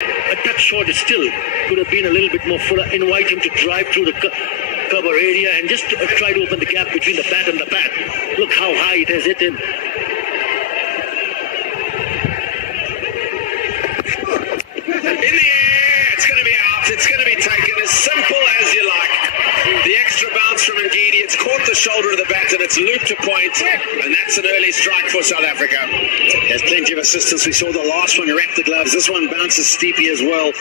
A touch short still could have been a little bit more fuller. Invite him to drive through the cover area and just try to open the gap between the bat and the bat. Look how high it has hit him. In the air, it's going to be out. It's going to be taken as simple as you like. The extra bounce from Ngidi, it's caught the shoulder of the bat and it's looped to point, and that's an early strike for South Africa. There's plenty of assistance. We saw the last one wrap the gloves. This one bounces steeply as well.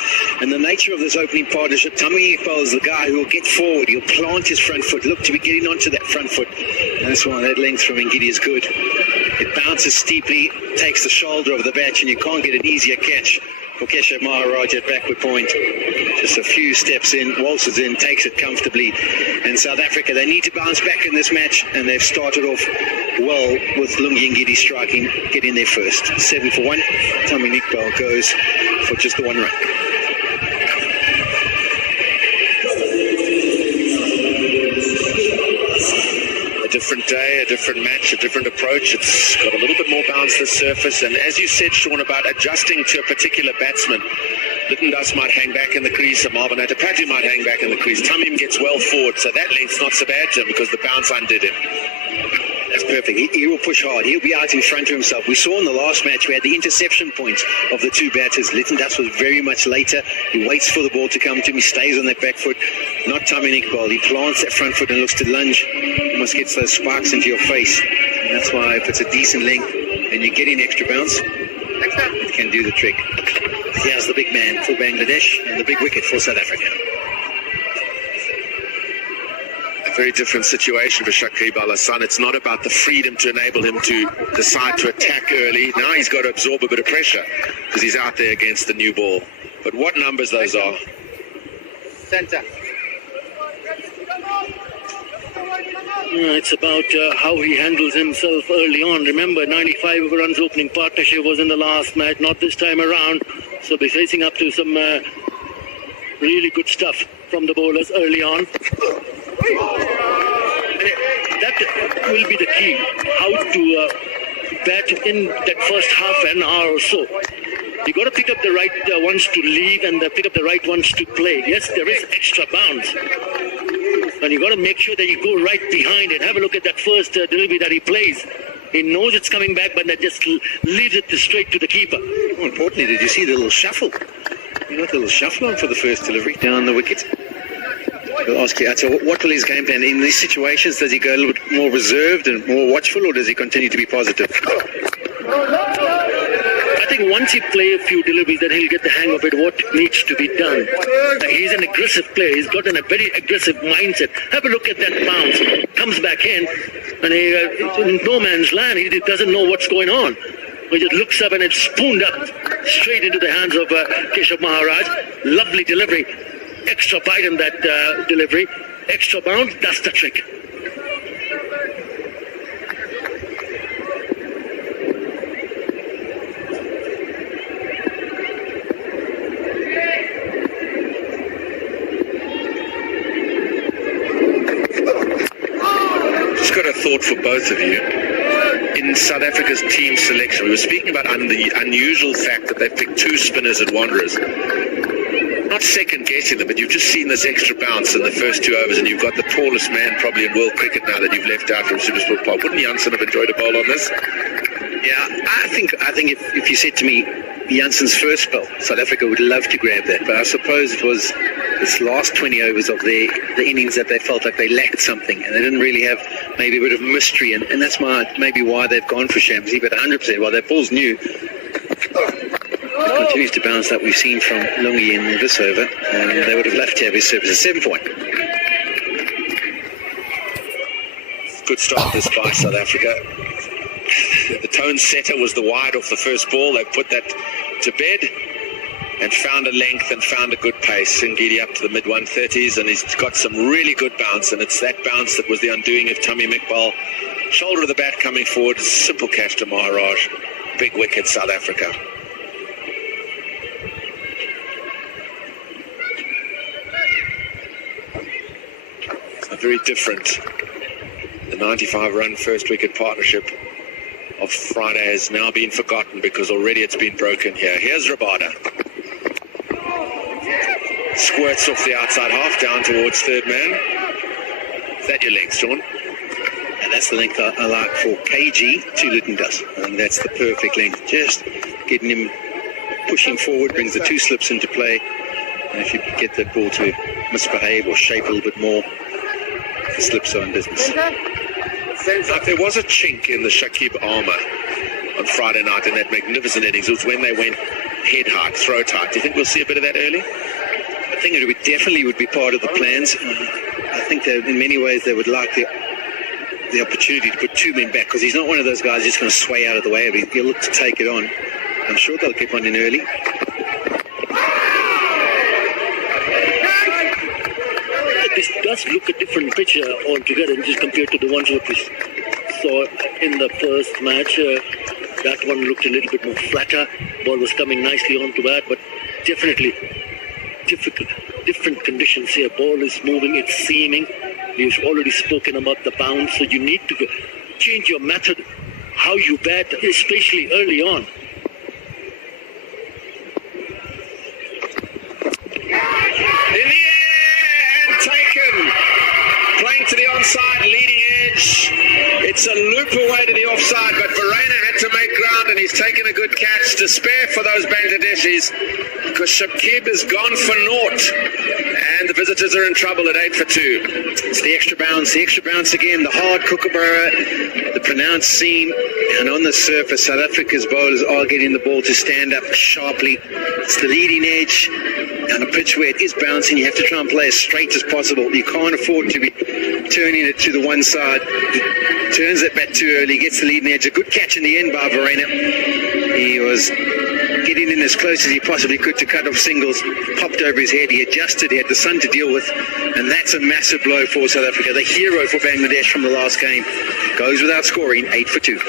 And the nature of this opening partnership, Tommy Iqbal is the guy who will get forward. He'll plant his front foot, look to be getting onto that front foot. And that's why that length from Ngidi is good. It bounces steeply, takes the shoulder of the bat, and you can't get an easier catch for Keshav Maharaj at backward point. Just a few steps in, waltzes in, takes it comfortably. And South Africa, they need to bounce back in this match, and they've started off well with Lungi Ngidi striking, getting there first. 7 for 1. Tommy Iqbal goes for just the 1 run. A different day, a different match, a different approach. It's got a little bit more bounce this surface, and as you said, Sean, about adjusting to a particular batsman, Littendas might hang back in the crease, Marvin Atapatu might hang back in the crease. Tamim gets well forward, so that length's not so bad to him because the bounce undid him. That's perfect. He will push hard. He'll be out in front of himself. We saw in the last match we had the interception points of the two batters. Littendas was very much later. He waits for the ball to come to him. He stays on that back foot. Not Tommy Iqbal. He plants that front foot and looks to lunge. Almost gets those sparks into your face. And that's why if it's a decent length and you're getting extra bounce, it can do the trick. Here's the big man for Bangladesh and the big wicket for South Africa. Very different situation for Shakib Al Hassan. It's not about the freedom to enable him to decide to attack early. Now he's got to absorb a bit of pressure because he's out there against the new ball. But what numbers those are. Centre. It's about how he handles himself early on. Remember, 95 runs opening partnership was in the last match, not this time around. So be facing up to some really good stuff from the bowlers early on. That will be the key, how to bat in that first half an hour or so. You got to pick up the right ones to leave and pick up the right ones to play. Yes, there is extra bounce, and you got to make sure that you go right behind it. Have a look at that first delivery that he plays. He knows it's coming back, but that just leaves it straight to the keeper. More importantly, did you see the little shuffle? You got the little shuffle on for the first delivery down the wicket. I'll ask you, so what will his game plan in these situations? Does he go a little bit more reserved and more watchful, or does he continue to be positive? I think once he plays a few deliveries, then he'll get the hang of it, what needs to be done. He's an aggressive player. He's got a very aggressive mindset. Have a look at that bounce. Comes back in, and he's in no man's land. He doesn't know what's going on. He just looks up and it's spooned up straight into the hands of Keshav Maharaj. Lovely delivery. Extra bite in that delivery, extra bounce, that's the trick. Just got a thought for both of you. In South Africa's team selection, we were speaking about the unusual fact that they picked 2 spinners at Wanderers. Not second guessing them, but you've just seen this extra bounce in the first 2 overs, and you've got the tallest man probably in world cricket now that you've left out from Super Sport Park. Wouldn't Janssen have enjoyed a bowl on this? Yeah, I think if you said to me Janssen's first spell, South Africa would love to grab that, but I suppose it was this last 20 overs of the innings that they felt like they lacked something, and they didn't really have maybe a bit of mystery, and that's maybe why they've gone for Shamsi. But 100%, while their ball's new, continues to bounce that we've seen from Lungi in this over, and they would have left to have his service. A 7 point. Good start this by South Africa. The tone setter was the wide off the first ball. They put that to bed and found a length and found a good pace. Ngidi up to the mid-130s, and he's got some really good bounce, and it's that bounce that was the undoing of Tommy Iqbal. Shoulder of the bat coming forward, simple catch to Maharaj. Big wicket, South Africa. Very different. The 95-run first wicket partnership of Friday has now been forgotten because already it's been broken here. Here's Rabada. Squirts off the outside half down towards third man. Is that your length, Sean? And that's the length I like for KG to Littendust. I think that's the perfect length. Just getting him pushing forward brings the two slips into play. And if you could get that ball to misbehave or shape a little bit more, the slips are in business. If there was a chink in the Shakib armour on Friday night in that magnificent innings, it was when they went head high, throat high. Do you think we'll see a bit of that early? I think it definitely would be part of the plans. I think that in many ways they would like the opportunity to put two men back, because he's not one of those guys just going to sway out of the way. He'll look to take it on. I'm sure they'll get one in early. This does look a different picture altogether, just compared to the ones what we saw in the first match. That one looked a little bit more flatter. Ball was coming nicely onto that, but definitely different conditions here. Ball is moving, it's seaming. We've already spoken about the bounce, so you need to change your method, how you bat, especially early on. In the air and taken. Playing to the onside, leading edge. It's a loop away to the offside, but Verena had to make ground, and he's taken a good catch to spare for those Bangladeshis, because Shakib is gone for naught. And the visitors are in trouble at 8 for 2. It's the extra bounce again, the hard kookaburra, the pronounced seam, and on the surface, South Africa's bowlers are getting the ball to stand up sharply. It's the leading edge, on a pitch where it is bouncing, you have to try and play as straight as possible. You can't afford to be turning it to the one side. He turns it back too early, gets the leading edge. A good catch in the end by Verena. He was getting in as close as he possibly could to cut off singles, popped over his head, he adjusted, he had the sun to deal with, and that's a massive blow for South Africa. The hero for Bangladesh from the last game goes without scoring, 8 for 2.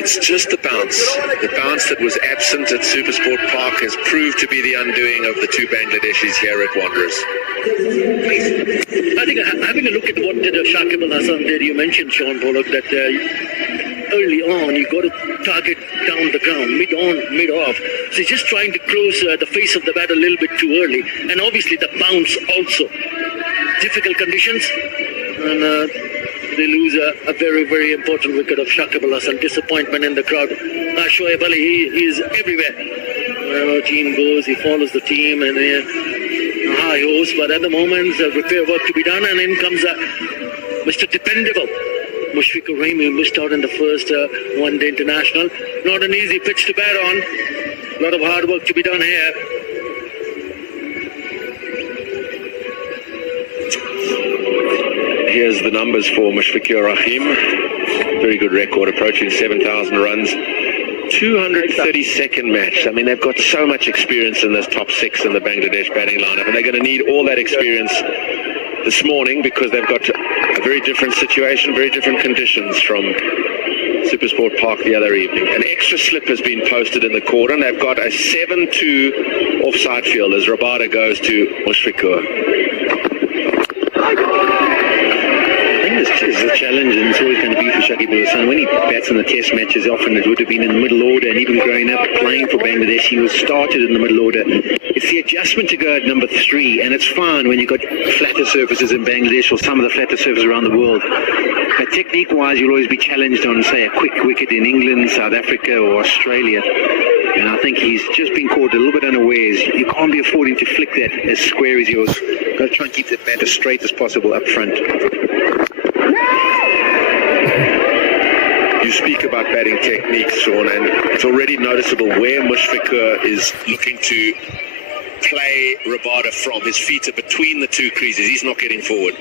It's just the bounce that was absent at Supersport Park has proved to be the undoing of the two Bangladeshis here at Wanderers. I think having a look at what did Shakib Al Hasan did, you mentioned, Sean Bullock, that early on you got to target down the ground, mid-off. So he's just trying to close the face of the bat a little bit too early. And obviously the bounce also. Difficult conditions. And they lose a very, very important wicket of Shakib Al Hasan. Disappointment in the crowd. Shoaib Ali, he is everywhere. Wherever team goes, he follows the team and high horse. But at the moment, repair work to be done, and in comes Mr. Dependable, Mushfiqur Rahim, who missed out in the first one-day international. Not an easy pitch to bat on. A lot of hard work to be done here. Here's the numbers for Mushfiqur Rahim. Very good record, approaching 7,000 runs. 232nd match. I mean, they've got so much experience in this top six in the Bangladesh batting lineup, and they're going to need all that experience this morning, because they've got a very different situation, very different conditions from Supersport Park the other evening. An extra slip has been posted in the corner, and they've got a 7-2 offside field as Rabada goes to Mushfiqur. Is the challenge, and it's always going to be for Shakib Al Hasan. When he bats in the test matches, often it would have been in the middle order, and even growing up playing for Bangladesh, he was started in the middle order. It's the adjustment to go at number 3, and it's fine when you've got flatter surfaces in Bangladesh or some of the flatter surfaces around the world. But technique-wise, you'll always be challenged on, say, a quick wicket in England, South Africa, or Australia. And I think he's just been caught a little bit unawares. You can't be affording to flick that as square as yours. Got to try and keep that bat as straight as possible up front. You speak about batting techniques, Sean, and it's already noticeable where Mushfiqur is looking to play Rabada from. His feet are between the two creases. He's not getting forward.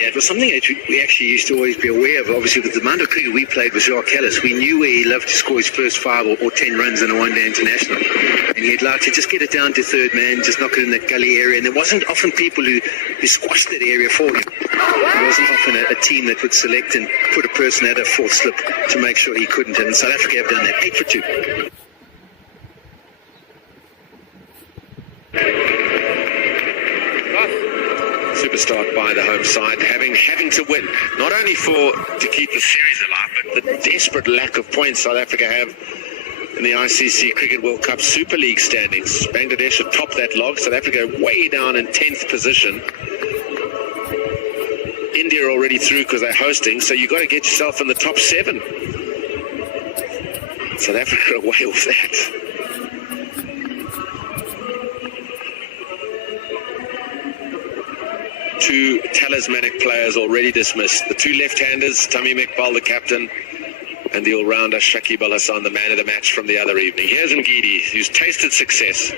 Yeah, it was something that we actually used to always be aware of. Obviously, with the amount of cricket we played with Jacques Ellis, we knew where he loved to score his first 5 or 10 runs in a one-day international. And he'd like to just get it down to third man, just knock it in that gully area. And there wasn't often people who squashed that area for him. There wasn't often a team that would select and put a person at a fourth slip to make sure he couldn't. And South Africa have done that. 8 for 2. superstart by the home side, having to win, not only to keep the series alive, but the desperate lack of points South Africa have in the ICC Cricket World Cup Super League standings. Bangladesh should top that log. South Africa way down in 10th position. India are already through because they're hosting, so you've got to get yourself in the top 7. South Africa are way off that. Two talismanic players already dismissed. The two left-handers, Turnip, the captain, and the all-rounder Shakib Al Hassan, the man of the match from the other evening. Here's Ngidi, who's tasted success.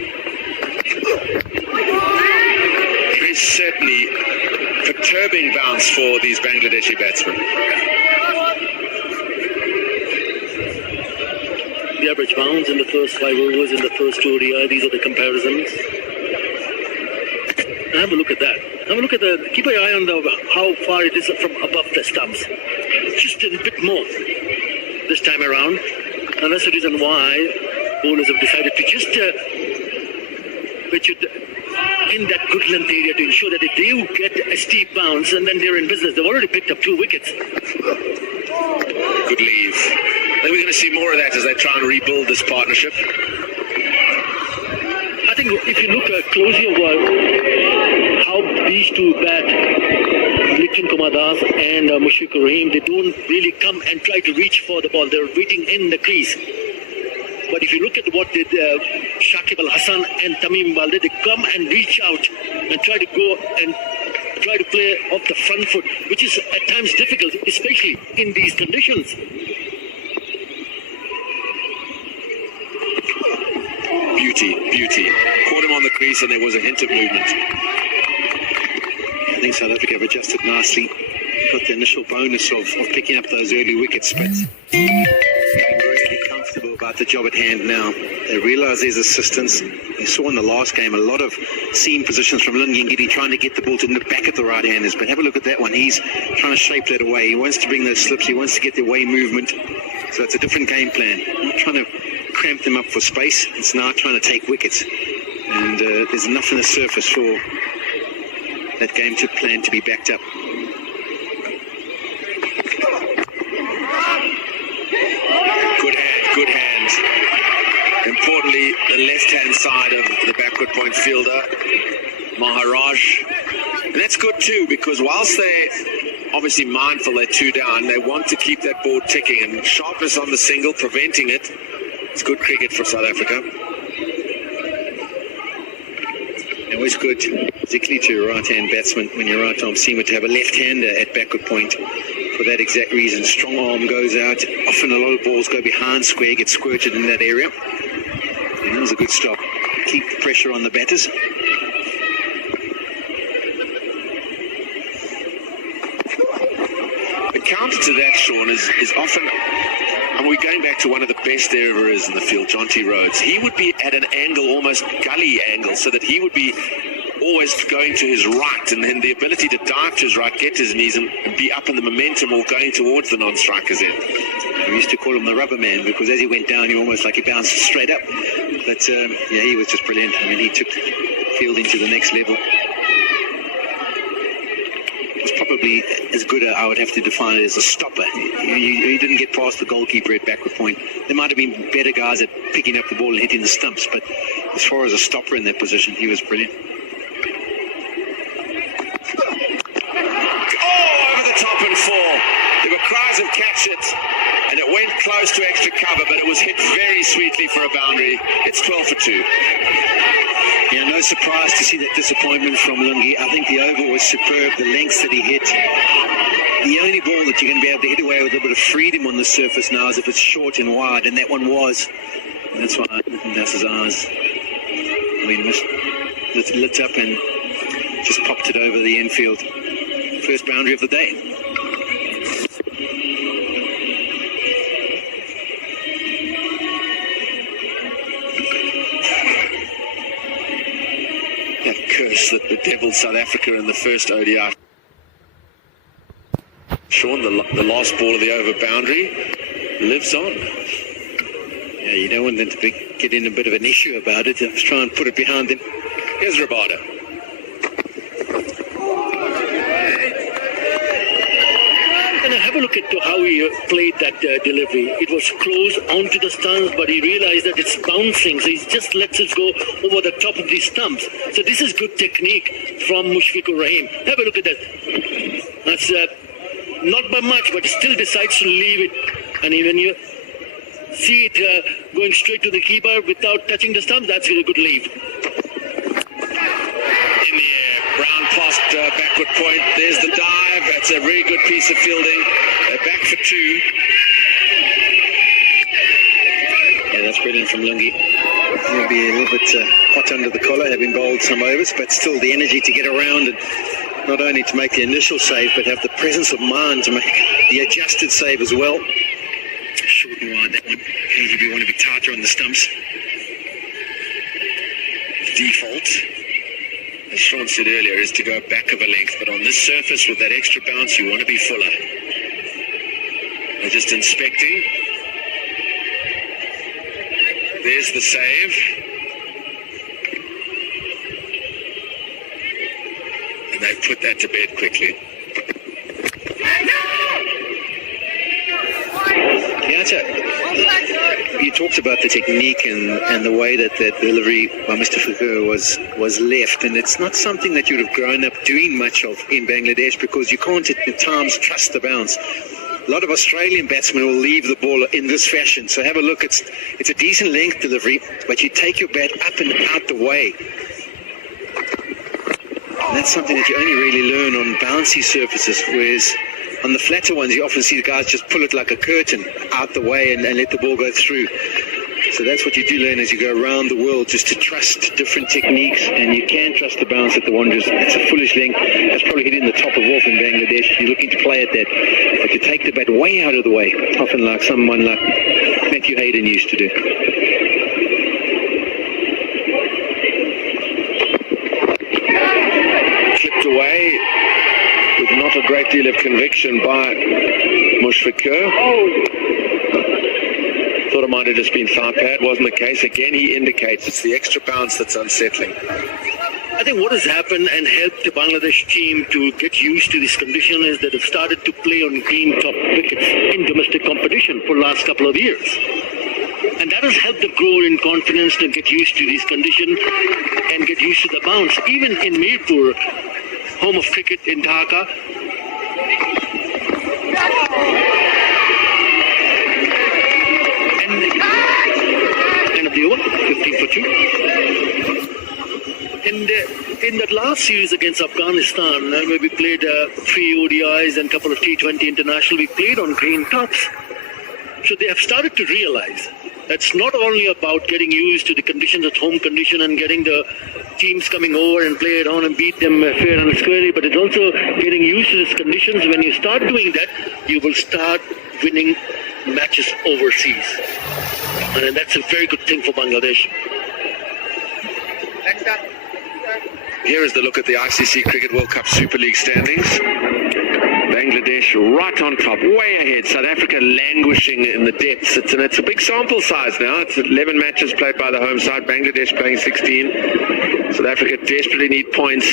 It is certainly a perturbing bounce for these Bangladeshi batsmen. The average bounce in the first 5 overs in the first ODI, these are the comparisons. Have a look at that. Have a look at keep an eye on how far it is from above the stumps. Just a bit more this time around. And that's the reason why bowlers have decided to just pitch it in that good length area to ensure that if they get a steep bounce and then they're in business. They've already picked up 2 wickets. Good leave. I think we're going to see more of that as they try and rebuild this partnership. I think if you look closely over how these two bat, Likin Kumar Das and Mushfiqur Rahim, they don't really come and try to reach for the ball. They're waiting in the crease. But if you look at what did Shakib Al Hassan and Tamim Iqbal did, they come and reach out and try to go and try to play off the front foot, which is at times difficult, especially in these conditions. Beauty. Caught him on the crease and there was a hint of movement. I think South Africa have adjusted nicely. Got the initial bonus of picking up those early wickets, but really comfortable about the job at hand now. They realise there's assistance. You saw in the last game a lot of seam positions from Lungi Ngidi trying to get the ball to the back of the right-handers, but have a look at that one. He's trying to shape that away. He wants to bring those slips. He wants to get the away movement. So it's a different game plan. Not trying to cramp them up for space. It's now trying to take wickets. And there's enough in the surface for that game to plan to be backed up. Good hand. Importantly, the left-hand side of the backward point fielder, Maharaj. And that's good too, because whilst they're obviously mindful they're 2 down, they want to keep that board ticking, and sharpness on the single, preventing it. It's good cricket for South Africa. It was good, particularly to a right-hand batsman when you're right-arm seamer, to have a left-hander at backward point for that exact reason. Strong arm goes out. Often a lot of balls go behind square, get squirted in that area. And that was a good stop. Keep the pressure on the batters. The counter to that, Sean, is often... And we're going back to one of the best there ever is in the field, John T. Rhodes. He would be at an angle, almost gully angle, so that he would be always going to his right, and then the ability to dive to his right, get to his knees, and be up in the momentum or going towards the non-strikers end. We used to call him the rubber man, because as he went down, he almost like he bounced straight up. But yeah, he was just brilliant. I mean, he took fielding to the next level. It's probably as good, I would have to define it as a stopper. He didn't get past the goalkeeper at backward point. There might have been better guys at picking up the ball and hitting the stumps, but as far as a stopper in that position, he was brilliant. Oh, over the top and 4. There were cries of catch it, and it went close to extra cover, but it was hit very sweetly for a boundary. It's 12 for 2. Yeah, no surprise to see that disappointment from Lungi. I think the over was superb, the lengths that he hit. The only ball that you're going to be able to hit away with a bit of freedom on the surface now is if it's short and wide, and that one was. And that's why that's his eyes. I mean, lit up and just popped it over the infield. First boundary of the day. Curse that bedeviled South Africa in the first ODI. Sean, the last ball of the over boundary lives on. Yeah, you don't want them to get in a bit of an issue about it. Let's try and put it behind them. Here's Rabada. look at how he played that delivery. It was close onto the stumps, but he realized that it's bouncing, so he just lets it go over the top of these stumps. So this is good technique from Mushfiqur Rahim. Have a look at that. That's not by much, but still decides to leave it. And even you see it going straight to the keeper without touching the stumps, that's a good leave. In the air, Brown past backward point. There's the dive. That's a very good piece of fielding. They're back for 2. Yeah, that's brilliant from Lungi. Maybe a little bit hot under the collar, having bowled some overs, but still the energy to get around and not only to make the initial save, but have the presence of mind to make the adjusted save as well. Short and wide, that one. You want to be tighter on the stumps. Default, as Sean said earlier, is to go back of a length, but on this surface with that extra bounce, you want to be fuller. They're just inspecting. There's the save. And they put that to bed quickly. You talked about the technique and the way that delivery by Mr. Fakur was left, and it's not something that you'd have grown up doing much of in Bangladesh, because you can't at times trust the bounce. A lot of Australian batsmen will leave the ball in this fashion. So have a look. It's a decent length delivery, but you take your bat up and out the way. And that's something that you only really learn on bouncy surfaces, whereas on the flatter ones, you often see the guys just pull it like a curtain out the way and let the ball go through. So that's what you do learn as you go around the world, just to trust different techniques, and you can trust the bounce at the Wanderers. It's a foolish length. That's probably hitting the top of off in Bangladesh. You're looking to play at that, but you take the bat way out of the way, often like someone like Matthew Hayden used to do. Clipped away with not a great deal of conviction by Mushfiqur. Thought it might have just been thigh pad. Wasn't the case. Again, he indicates it's the extra bounce that's unsettling. I think what has happened and helped the Bangladesh team to get used to this condition is that they've started to play on green top wickets in domestic competition for the last couple of years. And that has helped them grow in confidence to get used to these conditions and get used to the bounce. Even in Mirpur, home of cricket in Dhaka, end of the over, 15 for 2. And in that last series against Afghanistan, where we played 3 ODIs and a couple of T20 international, we played on green tops. So they have started to realize that's not only about getting used to the conditions at home condition and getting the teams coming over and play it on and beat them fair and squarely, but it's also getting used to these conditions. When you start doing that, you will start winning matches overseas. And that's a very good thing for Bangladesh. Next up. Here is the look at the ICC Cricket World Cup Super League standings. Bangladesh right on top, way ahead. South Africa languishing in the depths. It's a big sample size now. It's 11 matches played by the home side. Bangladesh playing 16. South Africa desperately need points.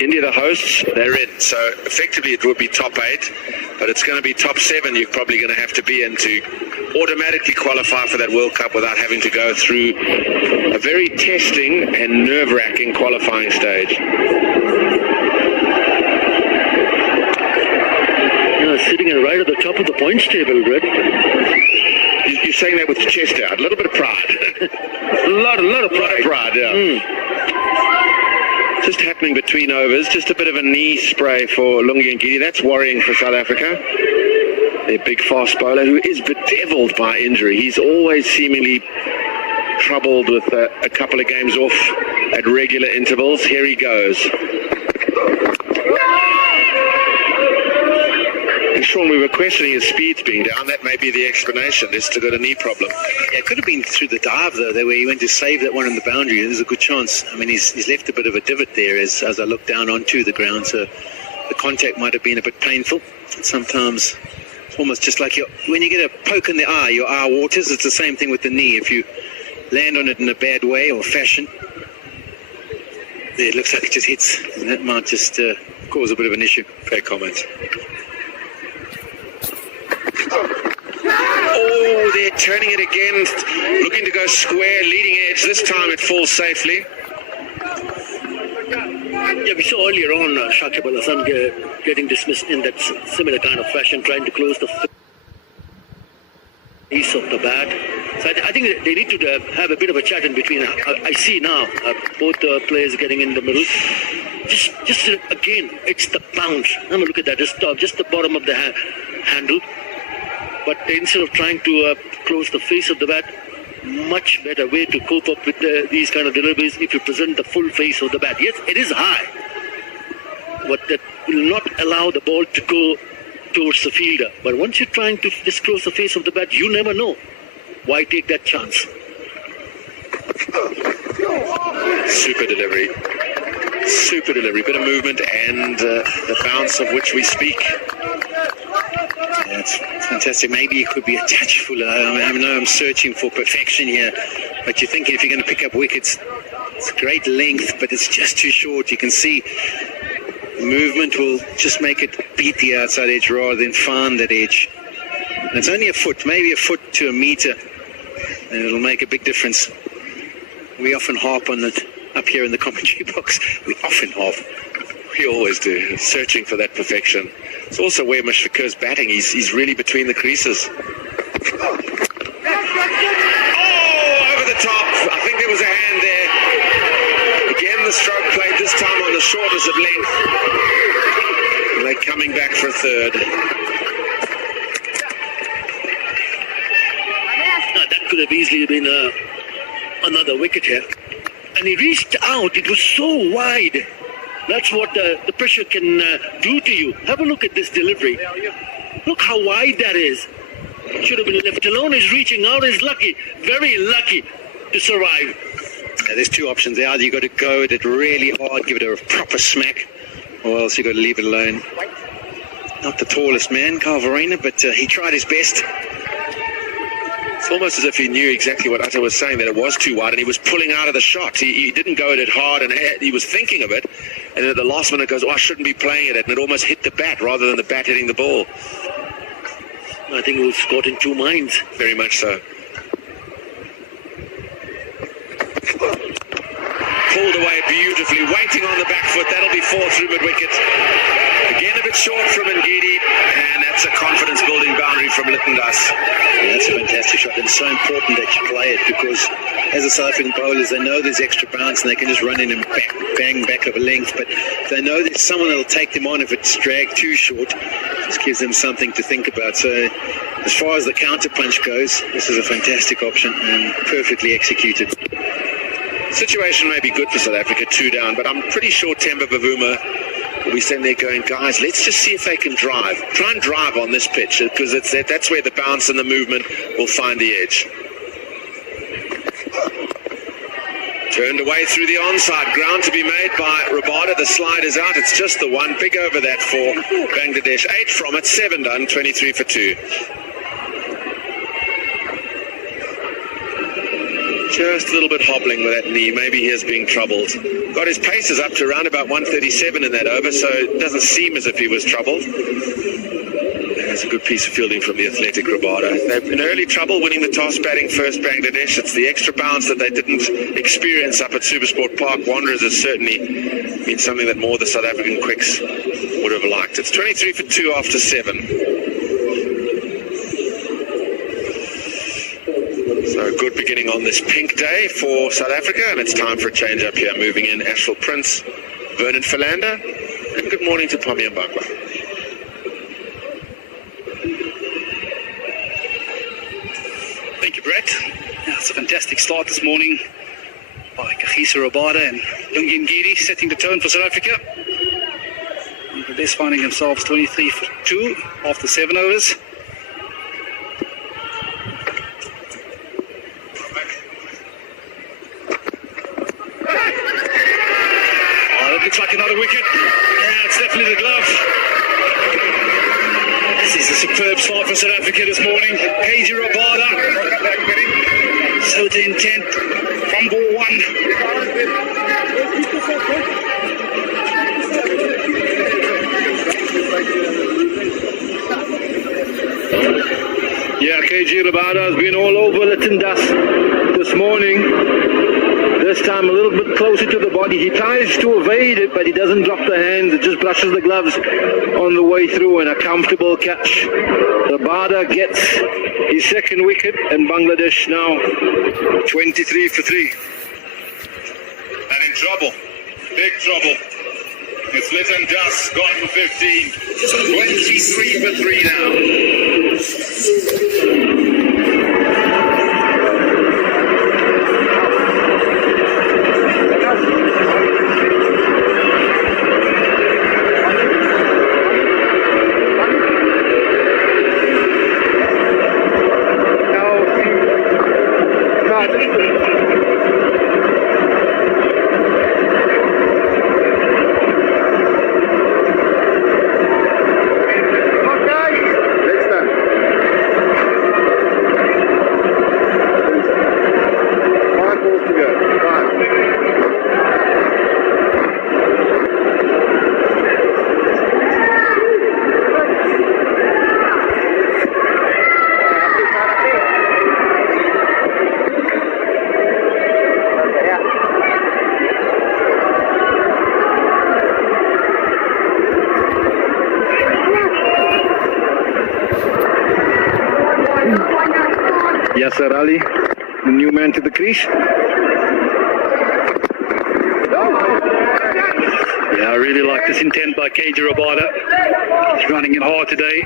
India, the hosts, they're in. So effectively it would be top 8, but it's going to be top 7 you're probably going to have to be in to automatically qualify for that World Cup without having to go through a very testing and nerve-wracking qualifying stage. Sitting right at the top of the points table, Red. You're saying that with your chest out. A little bit of pride. a lot of pride. Yeah. Just happening between overs. Just a bit of a knee spray for Lungi and Gidi. That's worrying for South Africa. Their big fast bowler, who is bedeviled by injury. He's always seemingly troubled with a couple of games off at regular intervals. Here he goes. And Sean, we were questioning his speeds being down. That may be the explanation. He's still got a knee problem. Yeah, it could have been through the dive, though, where he went to save that one on the boundary. There's a good chance. I mean, he's left a bit of a divot there as I look down onto the ground, so the contact might have been a bit painful. Sometimes it's almost just like when you get a poke in the eye, your eye waters. It's the same thing with the knee. If you land on it in a bad way or fashion, it looks like it just hits, and that might just cause a bit of an issue. Fair comment. turning it again, looking to go square, leading edge. This time it falls safely. Yeah, we saw earlier on Shakib Al Hassan getting dismissed in that similar kind of fashion, trying to close the face of the bat. So I think they need to have a bit of a chat in between. I see now both players getting in the middle. Just again, it's the bounce. Have a look at that. Just the bottom of the handle. But instead of trying to close the face of the bat, much better way to cope up with these kind of deliveries if you present the full face of the bat. Yes, it is high, but that will not allow the ball to go towards the fielder. But once you're trying to just close the face of the bat, you never know. Why take that chance? Super delivery. Super delivery. Bit of movement and the bounce of which we speak. Yeah, it's fantastic. Maybe it could be a touch fuller. I know I'm searching for perfection here, but you're thinking if you're going to pick up wickets, it's great length, but it's just too short. You can see movement will just make it beat the outside edge rather than find that edge. And it's only a foot, maybe a foot to a meter, and it'll make a big difference. We often harp on it up here in the commentary box. We often harp. We always do, searching for that perfection. It's also where Mushfiqur's batting. He's really between the creases. Oh, over the top. I think there was a hand there. Again, the stroke played this time on the shortest of length. And they're coming back for a third. That could have easily been another wicket here. And he reached out. It was so wide. That's what the pressure can do to you. Have a look at this delivery. Look how wide that is. Should have been left alone. He's reaching out. He's lucky, very lucky to survive. Yeah, there's two options there. Either you've got to go at it really hard, give it a proper smack, or else you've got to leave it alone. Not the tallest man, Carl Verena, but he tried his best. It's almost as if he knew exactly what Atta was saying, that it was too wide, and he was pulling out of the shot. He didn't go at it hard, and he was thinking of it, and at the last minute goes, oh, I shouldn't be playing at it, and it almost hit the bat rather than the bat hitting the ball. I think he was caught in two minds. Very much so. Pulled away beautifully, waiting on the back foot. That'll be 4 through mid-wicket. Again a bit short from Ngidi, and that's a confidence-building boundary from Littendas. Yeah, that's a fantastic shot. It's so important that you play it, because as a South African bowlers, they know there's extra bounce and they can just run in and bang back over length, but they know there's someone that'll take them on if it's dragged too short. It just gives them something to think about. So as far as the counter punch goes, this is a fantastic option and perfectly executed. Situation may be good for South Africa, 2 down, but I'm pretty sure Temba Bavuma will be sitting there going, guys, let's just see if they can drive. Try and drive on this pitch, because that's where the bounce and the movement will find the edge. Turned away through the onside. Ground to be made by Rabada. The slide is out. It's just the one. Big over that for Bangladesh. 8 from it, 7 done, 23 for 2. Just a little bit hobbling with that knee. Maybe he is being troubled. Got his paces up to around about 137 in that over, so it doesn't seem as if he was troubled. That's a good piece of fielding from the athletic Rabada. They've in early trouble winning the toss, batting first Bangladesh. It's the extra bounce that they didn't experience up at Supersport Park. Wanderers has certainly been something that more of the South African quicks would have liked. It's 23 for 2 after 7. So a good beginning on this pink day for South Africa, and it's time for a change up here. Moving in Ashwell Prince, Vernon Philander, and good morning to Pommy Mbakwa. Thank you, Brett. Yeah, it's a fantastic start this morning by Kagiso Rabada and Lungi Ngidi setting the tone for South Africa. They're finding themselves 23 for 2 after 7 overs. Looks like another wicket. Yeah, it's definitely the glove. This is a superb start for South Africa this morning. KG Rabada. So the intent from ball 1. Yeah, KG Rabada has been all over Littendus this morning. This time a little bit closer to the body. He tries to evade it, but he doesn't drop the hands. It just brushes the gloves on the way through, and a comfortable catch. Rabada gets his second wicket, and Bangladesh now 23 for 3. And in trouble, big trouble. It's Littendus gone for 15. 23 for 3 now. Yasser Ali, the new man to the crease. Yeah, I really like this intent by KG Rabada. He's running it hard today,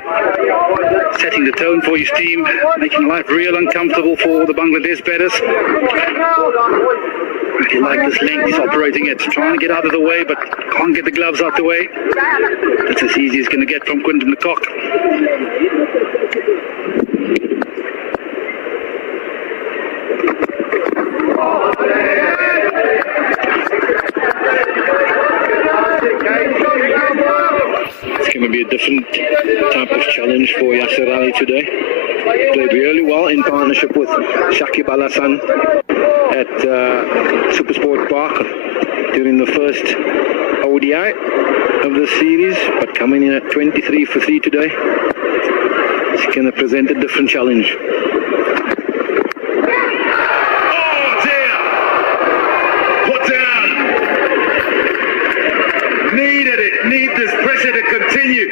setting the tone for his team, making life real uncomfortable for the Bangladesh batters. I really like this length he's operating at, trying to get out of the way, but can't get the gloves out the way. That's as easy as going to get from Quinton de Kock. It's going to be a different type of challenge for Yasser Ali today. Played really well in partnership with Shakib Al Hassan at Supersport Park during the first ODI of the series, but coming in at 23 for 3 today. It's going to present a different challenge. Need this pressure to continue,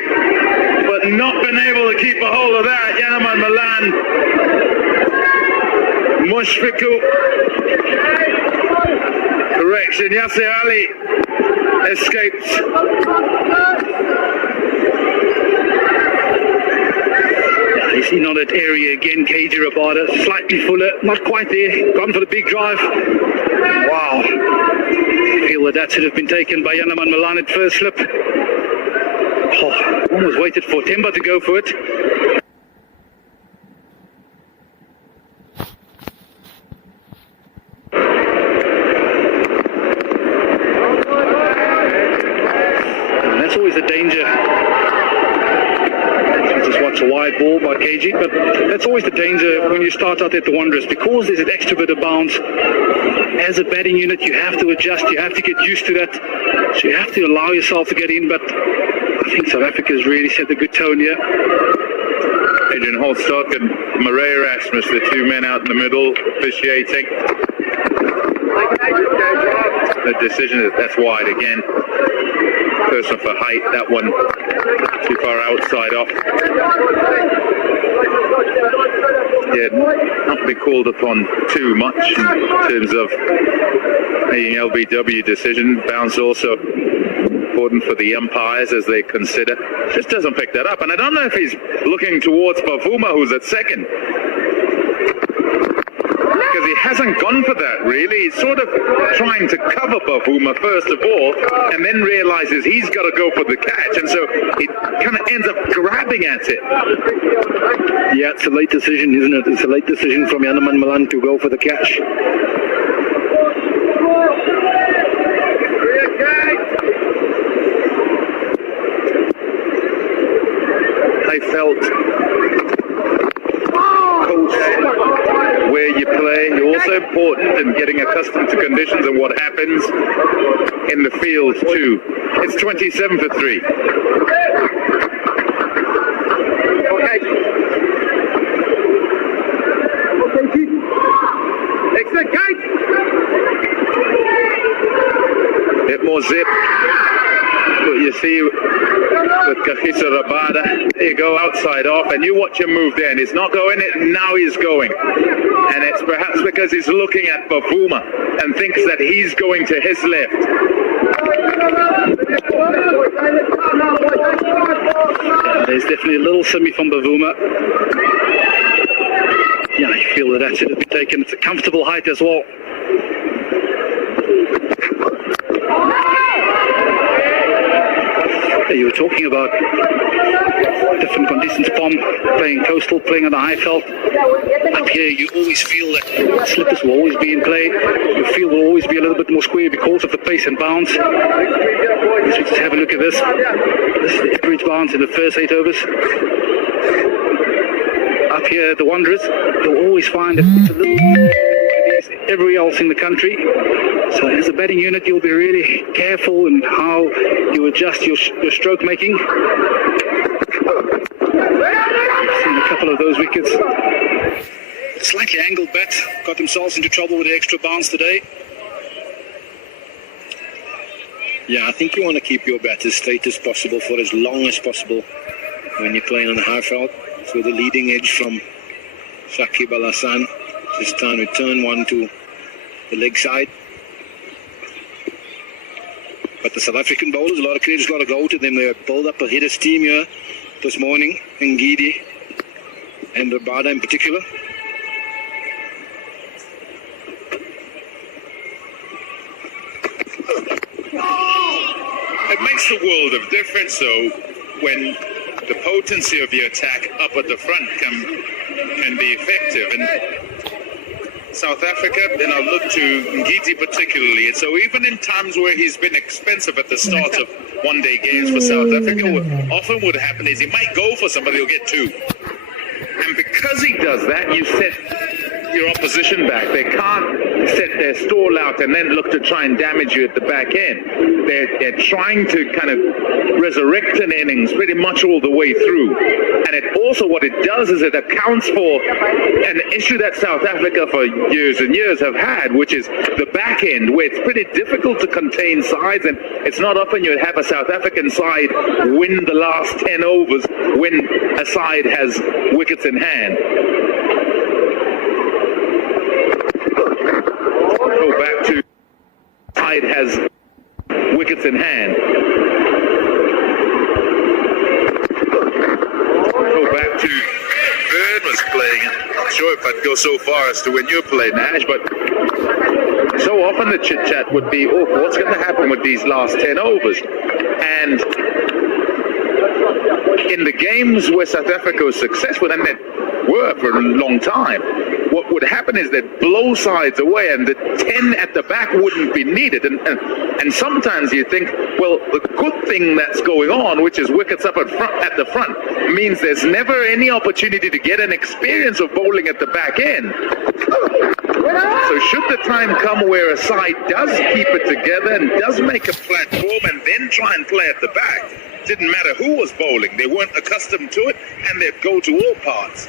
but not been able to keep a hold of that. Yanaman Milan, Mushfiqu, correction, Yasser Ali escapes. He's in on that area again, KG Rabada, slightly fuller, not quite there, gone for the big drive. Wow. I feel that should have been taken by Yanaman Milan at first slip. Oh, almost waited for Temba to go for it. And that's always a danger. Just watch a wide ball by KG, but that's always the danger when you start out at the Wanderers, because there's an extra bit of bounce. As a batting unit, you have to adjust, you have to get used to that, so you have to allow yourself to get in, but I think South Africa's really set a good tone here. Adrian Holstock and Murray Erasmus, the two men out in the middle, officiating. The decision is that's wide again. Person for height, that one too far outside off. Yeah, not been called upon too much in terms of making LBW decision. Bounce also important for the umpires as they consider. Just doesn't pick that up, and I don't know if he's looking towards Bavuma, who's at second, because he hasn't gone for that really. He's sort of trying to cover Bavuma first of all, and then realizes he's got to go for the catch, and so he kind of ends up grabbing at it. Yeah, it's a late decision, isn't it? It's a late decision from Yanaman Milan to go for the catch. I felt coach where you play. You're also important in getting accustomed to conditions and what happens in the field too. It's 27 for 3. more zip. But you see with Kagiso Rabada, there you go, outside off, and you watch him move there, and he's not going it, now he's going. And it's perhaps because he's looking at Bavuma and thinks that he's going to his left. Yeah, there's definitely a little simmy from Bavuma. Yeah, you feel that should have been taken. It's a comfortable height as well. You were talking about different conditions, Pom, playing coastal, playing on the high veld. Up here, you always feel that slippers will always be in play. The field will always be a little bit more square because of the pace and bounce. Let's just have a look at this. This is the average bounce in the first 8 overs. Up here, the Wanderers, you'll always find that it's a little everywhere else in the country. So as a batting unit, you'll be really careful in how you adjust your stroke making. I've seen a couple of those wickets. Slightly angled bat, got themselves into trouble with the extra bounce today. Yeah, I think you want to keep your bat as straight as possible for as long as possible when you're playing on the high veld. So the leading edge from Shakib Al Hassan. This time we turn one to the leg side. But the South African bowlers, a lot of credit's got to go to them. They pulled up a hit of steam here this morning, Ngidi and Rabada in particular. It makes a world of difference, though, when the potency of your attack up at the front can be effective. And South Africa, then I'll look to Ngidi particularly. And so even in times where he's been expensive at the start of one-day games for South Africa, what often would happen is he might go for somebody who'll get 2. And because he does that, you set your opposition back. They can't set their stall out and then look to try and damage you at the back end. They're trying to kind of resurrect an innings pretty much all the way through. And it also, what it does is it accounts for an issue that South Africa for years and years have had, which is the back end, where it's pretty difficult to contain sides, and it's not often you'd have a South African side win the last 10 overs when a side has wickets in hand. Go back to side has wickets in hand. Go back to Bird was playing. I'm not sure if I'd go so far as to when you're playing, Ash, but so often the chit-chat would be, oh, what's going to happen with these last 10 overs? And in the games where South Africa was successful, and they were for a long time, what would happen is they'd blow sides away and the 10 at the back wouldn't be needed. And sometimes you think, well, the good thing that's going on, which is wickets up at the front, means there's never any opportunity to get an experience of bowling at the back end. So should the time come where a side does keep it together and does make a platform and then try and play at the back, didn't matter who was bowling, they weren't accustomed to it, and they'd go to all parts.